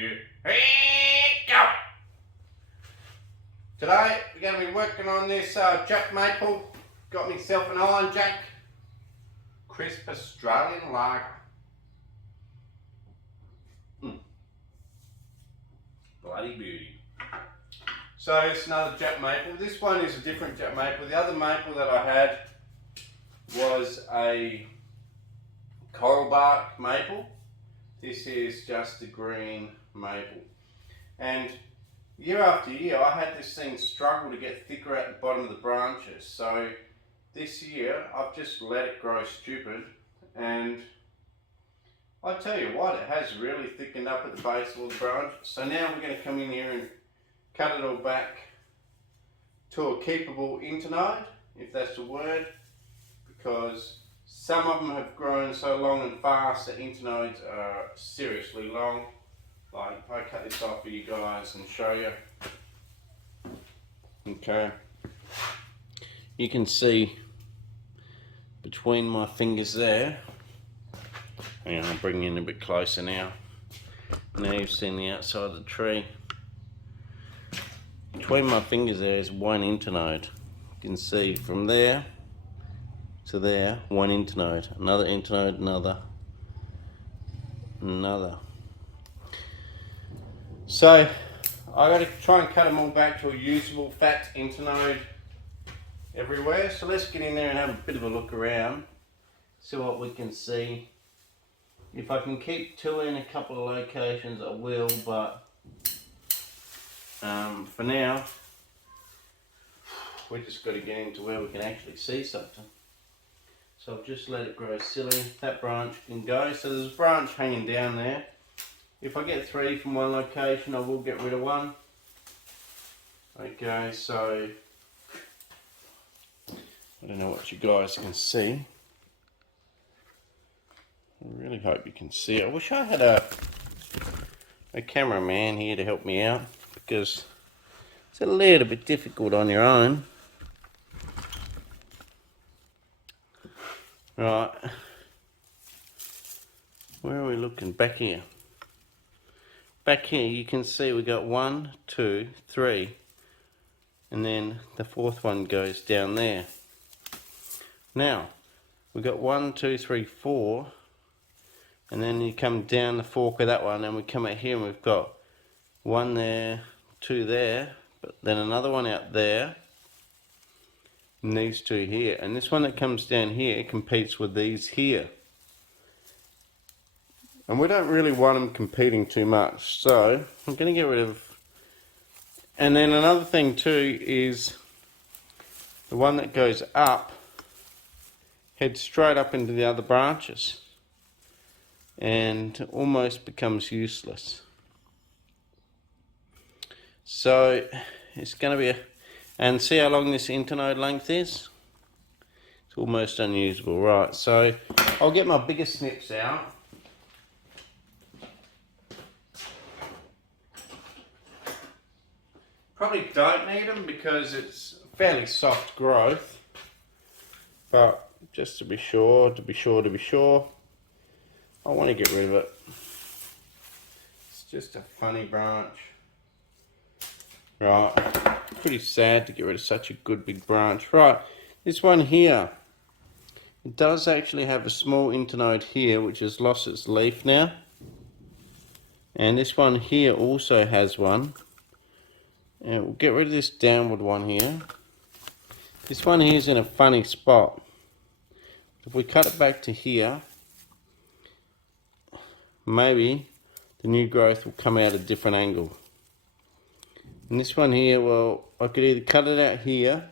Yeah. Hey, go! Today we're going to be working on this Jap Maple. Got myself an Iron Jack crisp Australian lager. Bloody beauty. So it's another Jap Maple. This one is a different Jap Maple. The other maple that I had was a coral bark maple. This is just the green maple. And year after year I had this thing struggle to get thicker at the bottom of the branches. So this year I've just let it grow stupid, and I tell you what, it has really thickened up at the base of all the branches. So now we're going to come in here and cut it all back to a keepable internode, if that's the word, because some of them have grown so long and fast that internodes are seriously long. Like, if I cut this off for you guys and show you. Okay. You can see between my fingers there. Hang on, I'll bring you in a bit closer now. Now you've seen the outside of the tree. Between my fingers there is one internode. You can see from there to there, one internode, another internode, another. So I got to try and cut them all back to a usable fat internode everywhere. So let's get in there and have a bit of a look around, see what we can see. If I can keep two in a couple of locations, I will, but for now we just got to get into where we can actually see something. So I've just let it grow silly. That branch can go. So there's a branch hanging down there. If I get three from one location, I will get rid of one. Okay, so I don't know what you guys can see. I really hope you can see it. I wish I had a cameraman here to help me out, because it's a little bit difficult on your own. Right, where are we looking? Back here. Back here you can see we got 1, 2, 3, and then the fourth one goes down there. Now we got 1, 2, 3, 4, and then you come down the fork of that one, and we come out here and we've got one there, two there, but then another one out there, and these two here, and this one that comes down here competes with these here. And we don't really want them competing too much, so I'm going to get rid of. And then another thing too is the one that goes up heads straight up into the other branches and almost becomes useless. So it's going to be and see how long this internode length is? It's almost unusable. Right, so I'll get my bigger snips out. Probably don't need them because it's fairly soft growth, but just to be sure, I want to get rid of it. It's just a funny branch. Right, pretty sad to get rid of such a good big branch. Right, this one here, it does actually have a small internode here which has lost its leaf now. And this one here also has one. And we'll get rid of this downward one here. This one here is in a funny spot. If we cut it back to here, maybe the new growth will come out a different angle. And this one here, well, I could either cut it out here,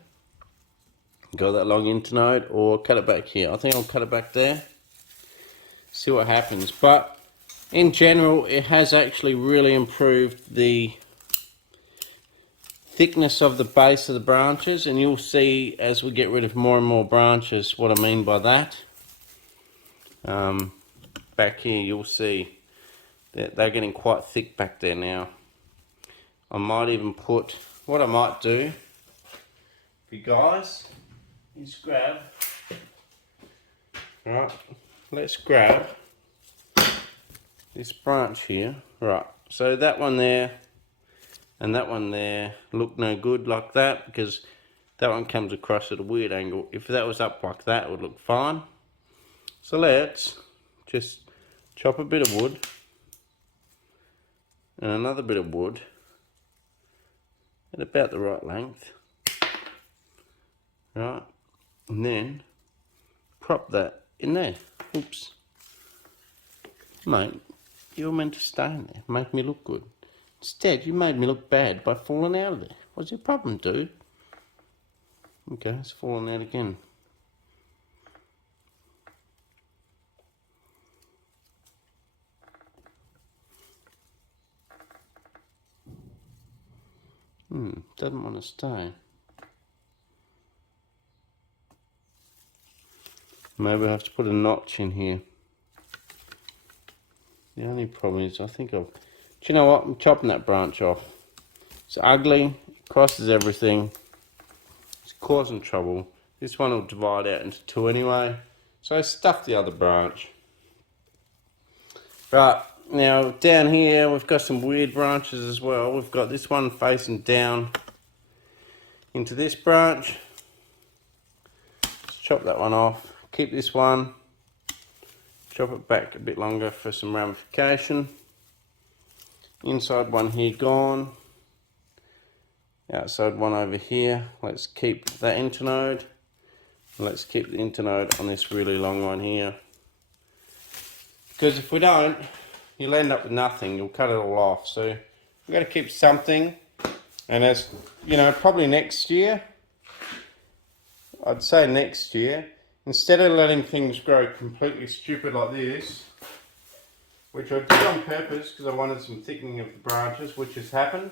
go that long internode, or cut it back here. I think I'll cut it back there, see what happens. But in general, it has actually really improved the thickness of the base of the branches, and you'll see as we get rid of more and more branches what I mean by that. Back here you'll see that they're getting quite thick back there now. I might even put, what I might do for you guys is grab, right, let's grab this branch here, right, so that one there and that one there look no good like that, because that one comes across at a weird angle. If that was up like that, it would look fine. So let's just chop a bit of wood and another bit of wood at about the right length, right, and then prop that in there. Oops, mate, you were meant to stay in there, make me look good. Instead, you made me look bad by falling out of there. What's your problem, dude? Okay, it's falling out again. Doesn't want to stay. Maybe I have to put a notch in here. The only problem is, I think I've... Do you know what? I'm chopping that branch off. It's ugly, it crosses everything. It's causing trouble. This one will divide out into two anyway. So I stuffed the other branch. Right, now down here we've got some weird branches as well. We've got this one facing down into this branch. Let's chop that one off. Keep this one. Chop it back a bit longer for some ramification. Inside one here gone. Outside one over here. Let's keep that internode. Let's keep the internode on this really long one here. Because if we don't, you'll end up with nothing. You'll cut it all off. So we've got to keep something. And as you know, probably next year, I'd say next year, instead of letting things grow completely stupid like this, which I did on purpose because I wanted some thickening of the branches, which has happened.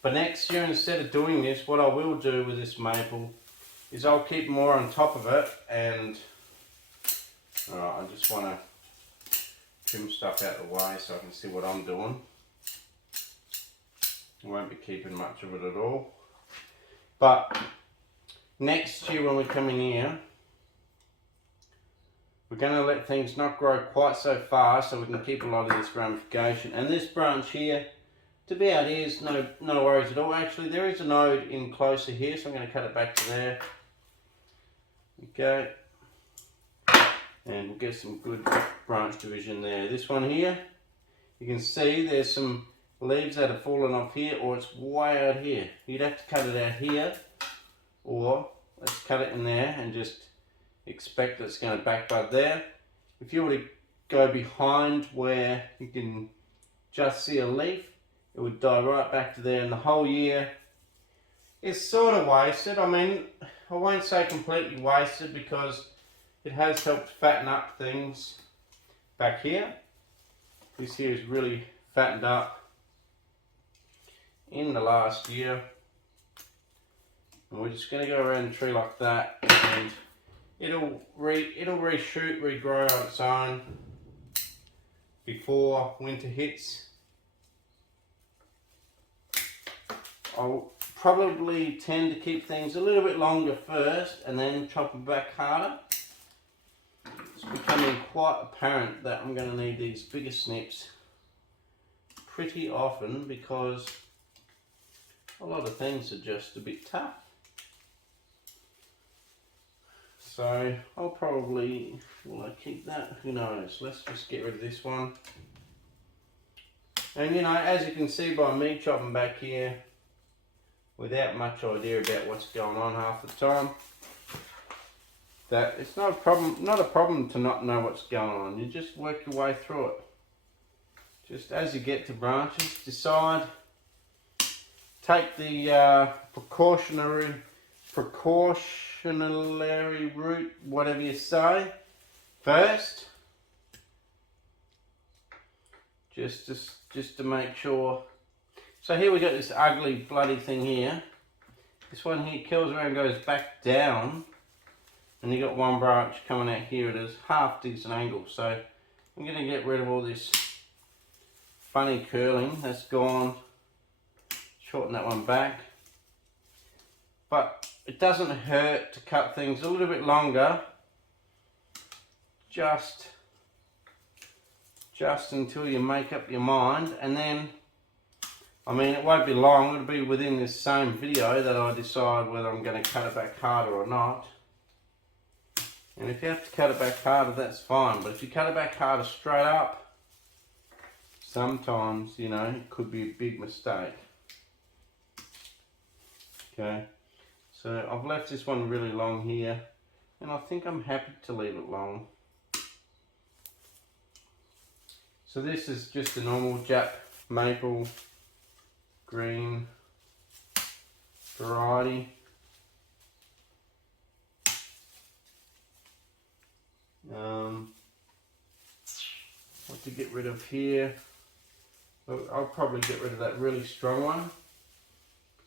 But next year, instead of doing this, what I will do with this maple is I'll keep more on top of it. And alright, I just want to trim stuff out of the way so I can see what I'm doing. I won't be keeping much of it at all. But next year when we come in here, we're going to let things not grow quite so fast so we can keep a lot of this ramification. And this branch here, to be out here is no worries at all. Actually, there is a node in closer here, so I'm going to cut it back to there. Okay. And we'll get some good branch division there. This one here, you can see there's some leaves that have fallen off here, or it's way out here. You'd have to cut it out here, or let's cut it in there and just expect that it's going to backbud there. If you were to go behind where you can just see a leaf, it would die right back to there, and the whole year is sort of wasted. I mean, I won't say completely wasted because it has helped fatten up things back here. This here is really fattened up in the last year. And we're just going to go around the tree like that, and it'll reshoot, regrow on its own before winter hits. I'll probably tend to keep things a little bit longer first and then chop them back harder. It's becoming quite apparent that I'm going to need these bigger snips pretty often because a lot of things are just a bit tough. So I'll probably, will I keep that? Who knows? Let's just get rid of this one. And you know, as you can see by me chopping back here, without much idea about what's going on half the time, that it's not a problem to not know what's going on. You just work your way through it. Just as you get to branches, decide, take the precautionary route, whatever you say, first, just to make sure. So here we got this ugly bloody thing here. This one here kills around, goes back down, and you got one branch coming out here at a half decent angle. So I'm going to get rid of all this funny curling that's gone. Shorten that one back. But it doesn't hurt to cut things a little bit longer, just just until you make up your mind, and then, I mean, it won't be long, it'll be within this same video that I decide whether I'm going to cut it back harder or not. And if you have to cut it back harder, that's fine, but if you cut it back harder straight up, sometimes, you know, it could be a big mistake. Okay, so I've left this one really long here, and I think I'm happy to leave it long. So this is just a normal Jap Maple green variety. What to get rid of here? I'll probably get rid of that really strong one,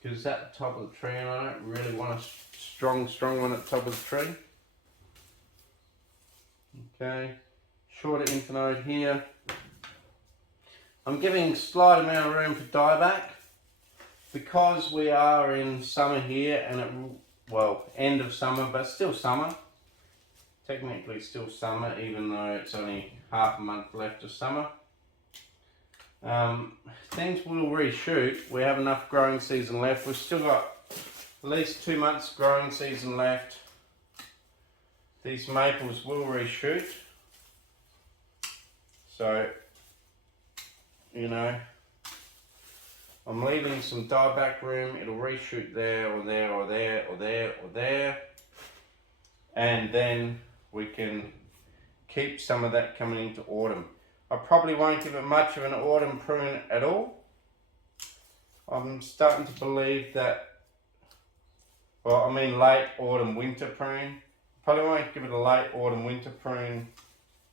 because it's at the top of the tree and I don't really want a strong one at the top of the tree. Okay, shorter internode here. I'm giving a slight amount of room for dieback because we are in summer here, and well, end of summer, but still summer. Technically still summer, even though it's only half a month left of summer. Things will reshoot. We have enough growing season left. We've still got at least 2 months growing season left. These maples will reshoot. So, you know, I'm leaving some dieback room. It'll reshoot there or there or there or there or there. And then we can keep some of that coming into autumn. I probably won't give it much of an autumn prune at all. I'm starting to believe that, well, I mean late autumn winter prune. Probably won't give it a late autumn winter prune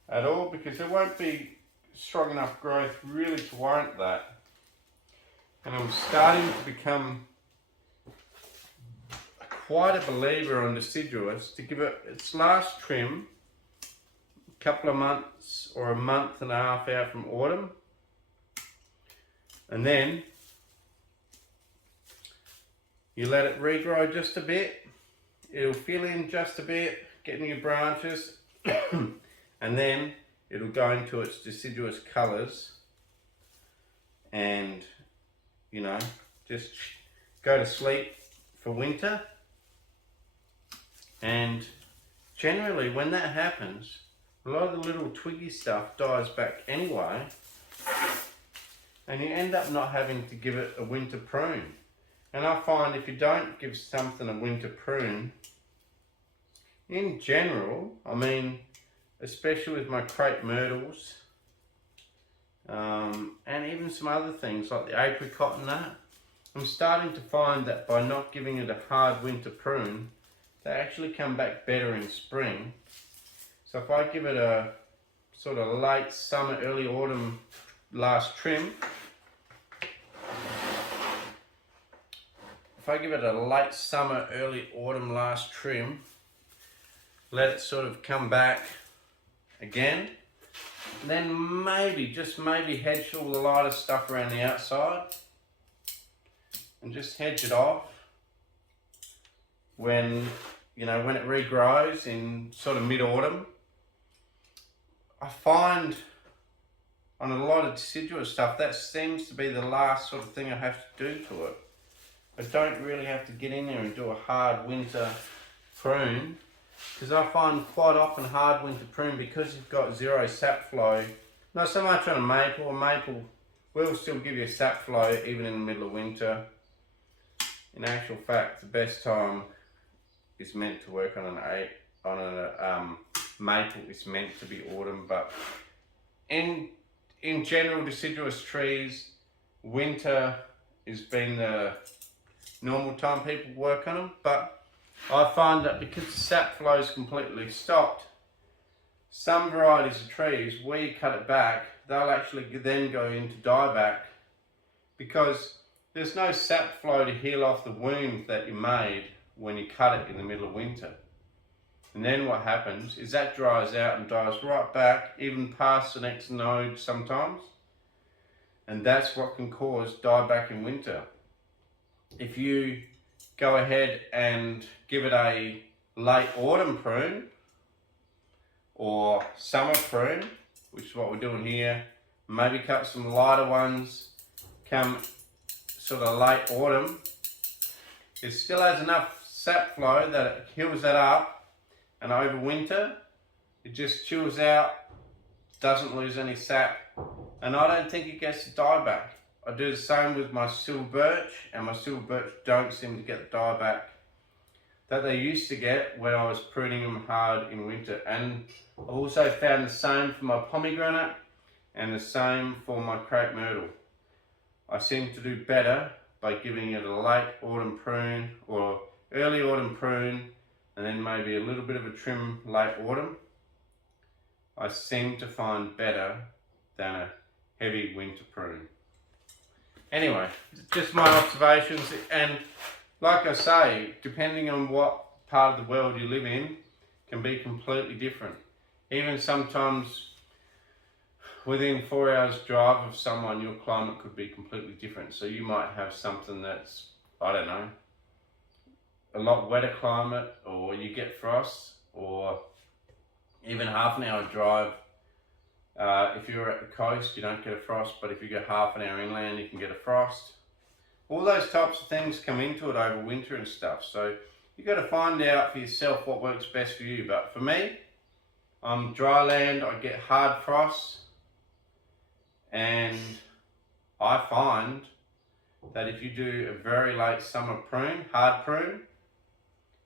at all, because there won't be strong enough growth really to warrant that. And I'm starting to become quite a believer on deciduous to give it its last trim a couple of months or a month and a half out from autumn, and then you let it regrow just a bit. It'll fill in just a bit, get new branches, and then it'll go into its deciduous colours and, you know, just go to sleep for winter. And generally when that happens, a lot of the little twiggy stuff dies back anyway, and you end up not having to give it a winter prune. And I find if you don't give something a winter prune, in general, I mean, especially with my crepe myrtles, and even some other things like the apricot and that, I'm starting to find that by not giving it a hard winter prune, they actually come back better in spring. So if I give it a sort of late summer, early autumn last trim, let it sort of come back again, then maybe, just maybe hedge all the lighter stuff around the outside and just hedge it off when, you know, when it regrows in sort of mid-autumn. I find on a lot of deciduous stuff that seems to be the last sort of thing I have to do to it. I don't really have to get in there and do a hard winter prune, because I find quite often hard winter prune, because you've got zero sap flow, not so much on a maple. A maple will still give you sap flow even in the middle of winter. In actual fact, the best time is meant to work on a maple is meant to be autumn, but in general deciduous trees, winter has been the normal time people work on them. But I find that because the sap flow is completely stopped, some varieties of trees, where you cut it back, they'll actually then go into dieback, because there's no sap flow to heal off the wound that you made when you cut it in the middle of winter. And then what happens is that dries out and dies right back, even past the next node sometimes. And that's what can cause dieback in winter. If you go ahead and give it a late autumn prune or summer prune, which is what we're doing here. Maybe cut some lighter ones come sort of late autumn. It still has enough sap flow that it heals that up, and over winter it just chills out, doesn't lose any sap, and I don't think it gets the dye back. I do the same with my silver birch, and my silver birch don't seem to get the dye back that they used to get when I was pruning them hard in winter. And I also found the same for my pomegranate and the same for my crepe myrtle. I seem to do better by giving it a late autumn prune or early autumn prune, and then maybe a little bit of a trim late autumn. I seem to find better than a heavy winter prune. Anyway, just my observations, and like I say, depending on what part of the world you live in, can be completely different. Even sometimes within 4 hours drive of someone, your climate could be completely different. So you might have something that's, I don't know, a lot wetter climate, or you get frost, or even half an hour drive. If you're at the coast, you don't get a frost, but if you go half an hour inland, you can get a frost. All those types of things come into it over winter and stuff. So you've got to find out for yourself what works best for you. But for me, I'm dry land, I get hard frosts, and I find that if you do a very late summer prune, hard prune,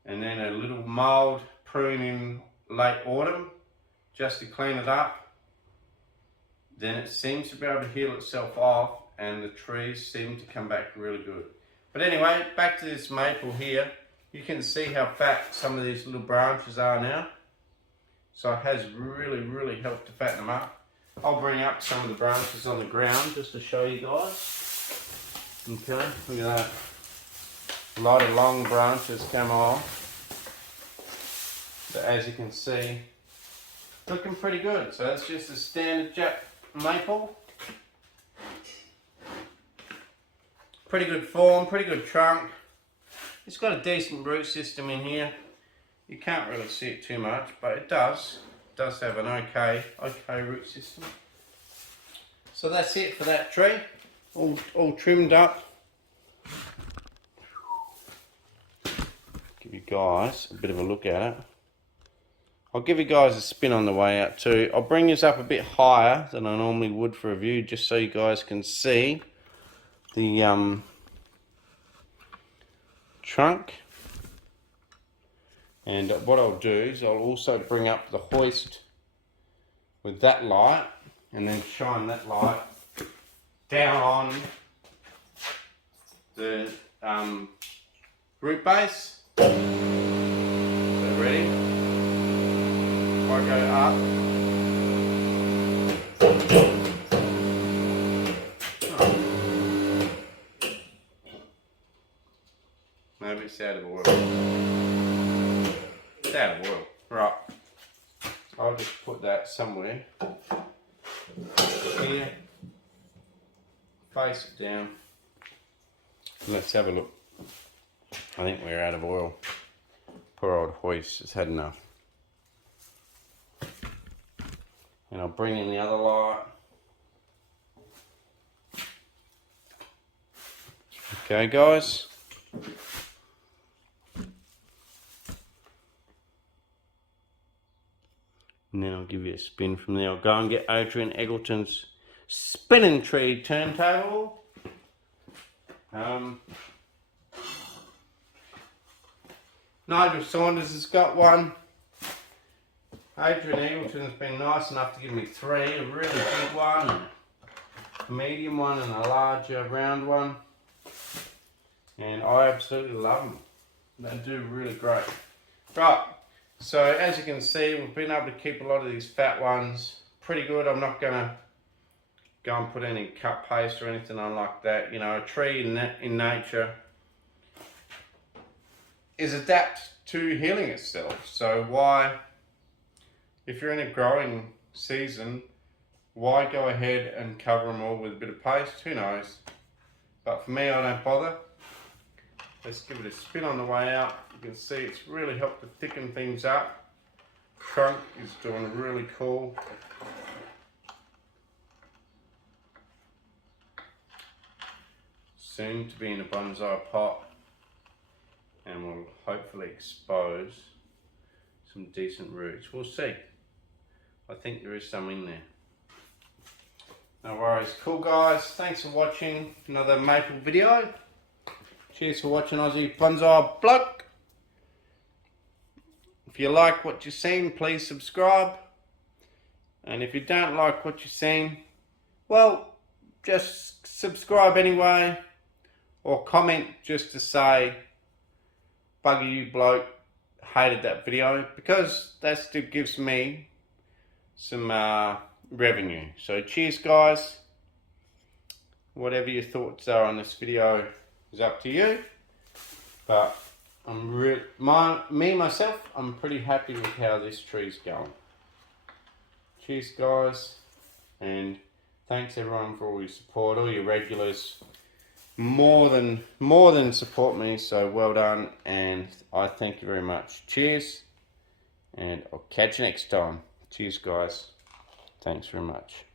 and then a little mild prune in late autumn, just to clean it up, then it seems to be able to heal itself off, and the trees seem to come back really good. But anyway, back to this maple here. You can see how fat some of these little branches are now. So it has really helped to fatten them up. I'll bring up some of the branches on the ground just to show you guys. Okay, look at that. A lot of long branches come off. But as you can see, looking pretty good. So that's just a standard Jap Maple. Pretty good form, pretty good trunk. It's got a decent root system in here. You can't really see it too much, but it does. It does have an okay root system. So that's it for that tree. All trimmed up. Give you guys a bit of a look at it. I'll give you guys a spin on the way out too. I'll bring this up a bit higher than I normally would for a view, just so you guys can see the trunk. And what I'll do is I'll also bring up the hoist with that light, and then shine that light down on the root base. So ready? I go up. Oh. Maybe it's out of oil. It's out of oil. Right. I'll just put that somewhere. Here. Face it down. Let's have a look. I think we're out of oil. Poor old hoist, it's had enough. And I'll bring in the other light. Okay guys. And then I'll give you a spin from there. I'll go and get Adrian Eggleton's spinning tree turntable. Nigel Saunders has got one. Adrian Eggleton's been nice enough to give me three, a really big one, a medium one, and a larger round one. And I absolutely love them. They do really great. Right, so as you can see, we've been able to keep a lot of these fat ones pretty good. I'm not going to go and put any cut paste or anything on like that. You know, a tree in nature is adapt to healing itself. So why, if you're in a growing season, why go ahead and cover them all with a bit of paste? Who knows? But for me, I don't bother. Let's give it a spin on the way out. You can see it's really helped to thicken things up. Trunk is doing really cool. soon to be in a bonsai pot, and will hopefully expose some decent roots. We'll see. I think there is some in there. No worries. Cool guys, thanks for watching another maple video. Cheers for watching Aussie Bonsai Bloke. If you like what you've seen, please subscribe. And if you don't like what you've seen, well, just subscribe anyway. Or comment just to say, bugger you bloke, hated that video. Because that still gives me some revenue. So cheers guys. Whatever your thoughts are on this video is up to you. But myself, I'm pretty happy with how this tree's going. Cheers guys, and thanks everyone for all your support, all your regulars. More than support me, so well done, and I thank you very much. Cheers, and I'll catch you next time. Cheers guys. Thanks very much.